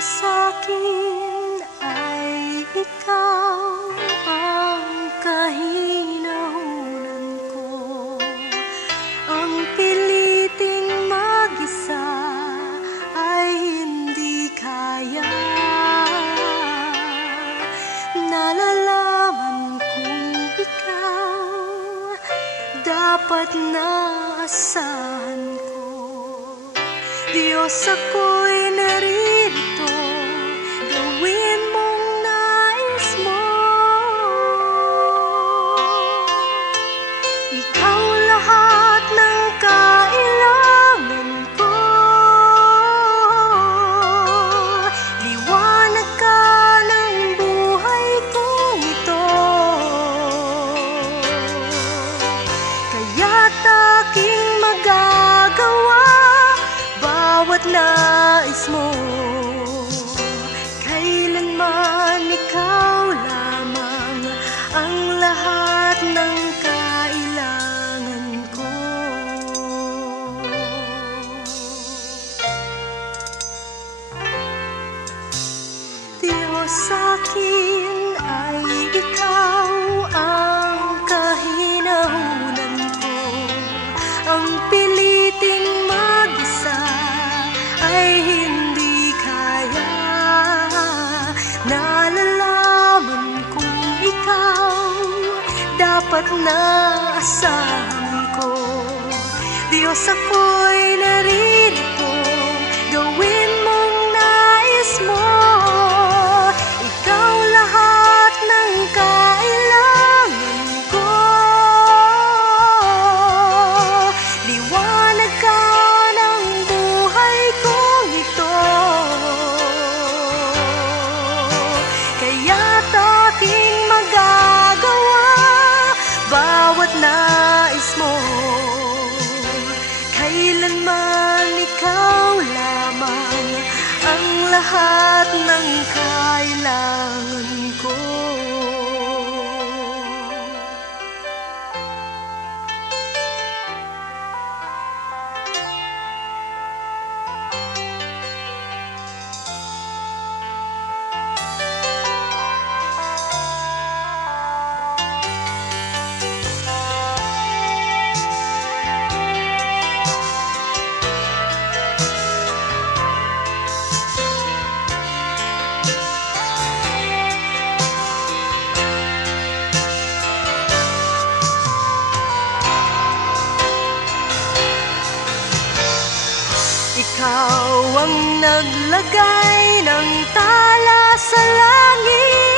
Sa'kin ay ikaw ang kahinahunan ko, ang piliting mag-isa ay hindi kaya. Nalalaman kong ikaw dapat naasahan ko. Diyos, ako'y naririto, gawin mong nais mo. Ikaw lahat ng kailangan ko, liwanag ka ng buhay kong ito. Kaya't aking magagawa bawat nais mo. Kailanman ikaw lamang ang lahat ng kailangan ko. Diyos, sa'kin ay ikaw ang kahinahunan ko, ang piliting mag-isa ay hindi kaya. Nalalaman kong ikaw dapat naasahan ko. Diyos, ako'y naririto, gawin mong nais mo. Ikaw lahat ng kailangan ko, liwanag ka ng buhay kong ito. Kaya't aking magagawa bawat nais mo. Kailanman ikaw lamang ang lahat ng kailangan ko. Ikaw ang naglagay ng tala sa langit.